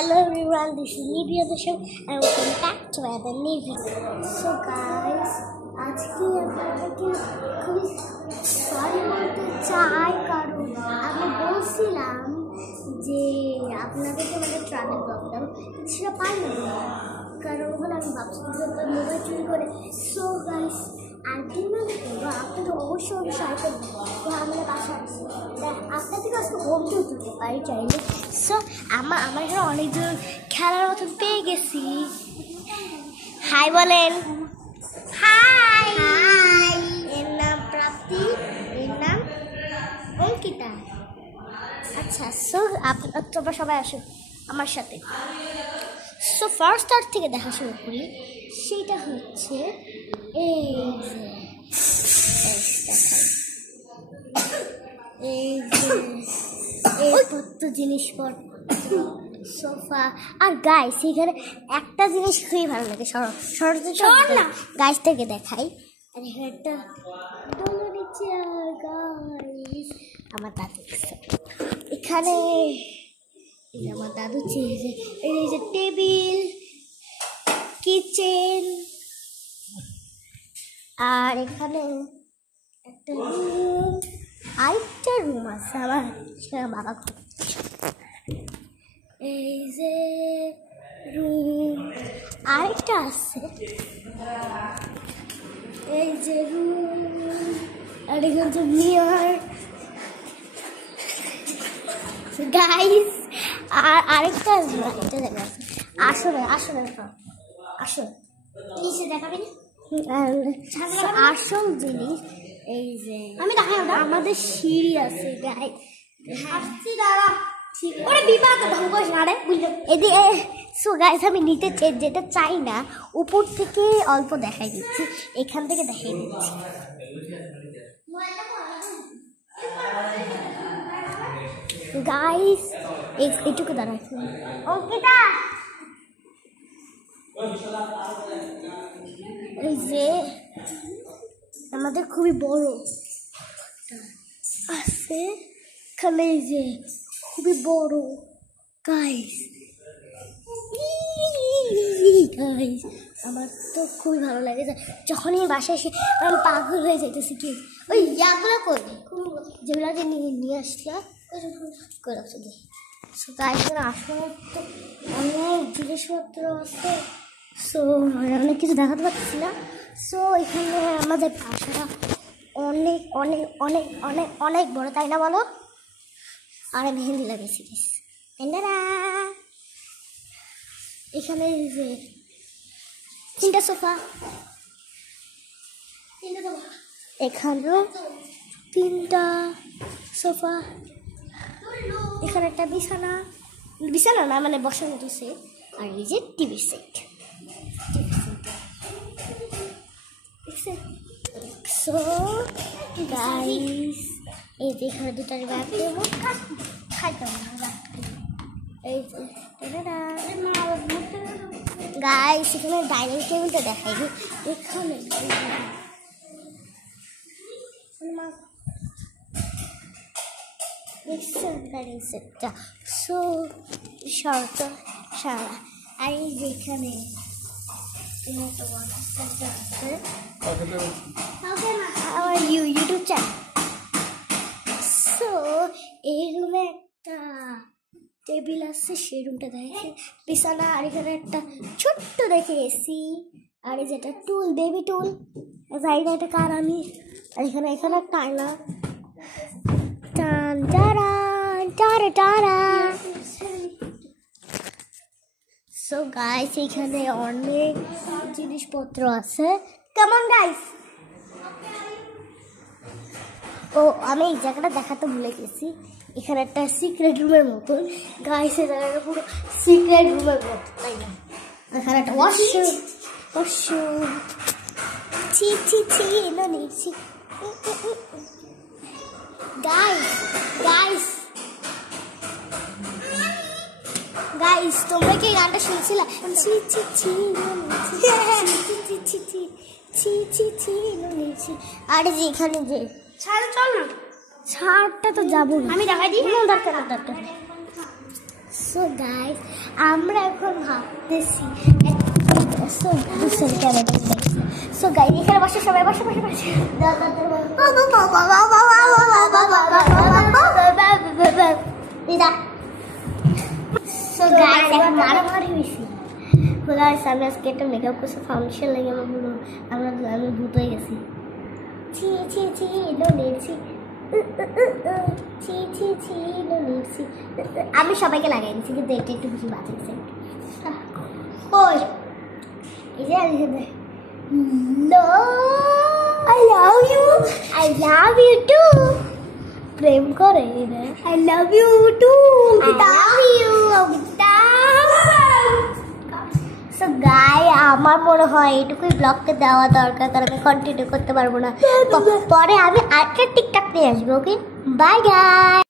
Hello everyone, this is Nivia the show and welcome back to another new video. So guys, আজকে আপনাদেরকে খুবই sorry বলতে চাই কারণ আমি বলছিলাম যে আপনাদেরকে মানে ট্রাভেল প্রবলেম সেটা পাই না কারণ ওখানে আমি ভাবছি মোবাইল চুরি করে। সো গাইস একদিন না দেখবো আপনাদের অবশ্যই শেয়ার করবো তো আমরা বাসা আসছি আপনাদের কাছে হোম টু দিতে পারি চাইলে। সো আমার এখানে অনেকজন খেলার মতন পেয়ে গেছি। হাই বলেন। High high. এর নাম প্রাপ্তি, এর নাম অঙ্কিতা। আচ্ছা, সো তোমরা সবাই আসো আমার সাথে। সো ফার্স্ট স্টার্ট থেকে দেখা শুরু করি। সেটা হচ্ছে এই যে কত জিনিসপত্র, সোফা। আর গাইস এখানে একটা জিনিস খুবই ভালো লাগে, সরো গাইসটাকে দেখাই। আর এখানে একটা গাইস আমার দাদু এখানে, আমার দাদু চেয়েছে এই যে টেবিল, কিচেন, আর এখানে একটা রুম, আরেকটা রুম আছে আমার সেটা বাবা। এই যে রুম আরেকটা আছে, এই যে রুম, আর এখানে যে মিরর গাইস। আর আরেকটা একটা জায়গা আছে, আসলে নিচে দেখাবেন আসল জিনিস। এই যে আমি দেখাই আমাদের সিঁড়ি আছে গাইস। সো গাইস আমি নিতে যেটা চাই না, উপর থেকে অল্প দেখাই দিচ্ছি, এখান থেকে দেখাই দিচ্ছি। গাইস এইটুকু দাঁড়াই অঙ্কিতা, এই যে আমাদের খুবই বড় আছে এখানে, এই যে খুবই বড় গাইস। আমার তো খুবই ভালো লাগে, যখনই বাসায় এসে আমি পাগল হয়ে যেতেছি। কি ওই ইয়াগুলো কই যেগুলো যে নিয়ে আসলাম করে রাখছো দেখি। গাইস আসলে তো অনেক জিনিসপত্র আছে, সো অনেক কিছু দেখাতে পারছি না। সো এখানে আমাদের বাসাটা অনেক অনেক অনেক অনেক অনেক বড়, তাই না বলো? আর মেহেন্দি লাগিয়েছি এখানে যে তিনটা সোফা, এখানেও তিনটা সোফা, এখানে একটা বিছানা না মানে বসানো সেট, আর এই যে টিভি সেট। সো গাইস এই যে এখানে দুটার ব্যাগ দেবো, এই যে গাইস এখানে ডাইনিং টেবিলটা দেখাই। এখানে ডাইনিং সেটটা সো সারা। আর এই যে এখানে আমার ইউটিউব চ্যানেল। সো এই রুমে একটা টেবিল আছে, সেই রুমটা দেখে বিছানা, আর এখানে একটা ছোট্ট দেখে এসি, আর এই যেটা টুল, বেবি টুল, জানি না এটা কার আমি। আর এখানে একটা আয়না, টান টারান টারা টারা। সো গাইস এখানে অনেক জিনিসপত্র আছে। কেমন গাইস? ও আমি এই জায়গাটা দেখাতে ভুলে গেছি, এখানে একটা সিক্রেট রুমের মতন গাইস, এই জায়গাটা পুরো সিক্রেট রুমের মতো, তাই না? এখানে একটা ওয়াশরুম ছি নিচ্ছি। গাইস তোমরা কি গানটা শুনছিলা? আরে যে এখানে যে চল না ছাড়টা তো যাবো, আমি দেখাই দিই। দরকার সো গাইস আমরা এখন ভাবতেছি সো গাইস এখানে বসে সবাই বসে বসে বসে সো গাইস এখন মারামারি হয়েছি গাইস আমি আজকে একটা মেকআপ করছি ফাউন্ডেশন লাগে আমি ভূত হয়ে গেছি ছি ছি ছি লেছি ছি ছি ছি লেছি আমি সবাইকে লাগাই দিচ্ছি কিন্তু এটা একটু বেশি বাঁচিয়েছে ওই এই যে I love you too প্রেম করে I love you too so গাই আমার মনে হয় এটুকুই ব্লগটা দেওয়া দরকার কারণ আমি কন্টিনিউ করতে পারবো না পরে আমি আরেকটা টিকটক নিয়ে আসবো ওকে বাই গাই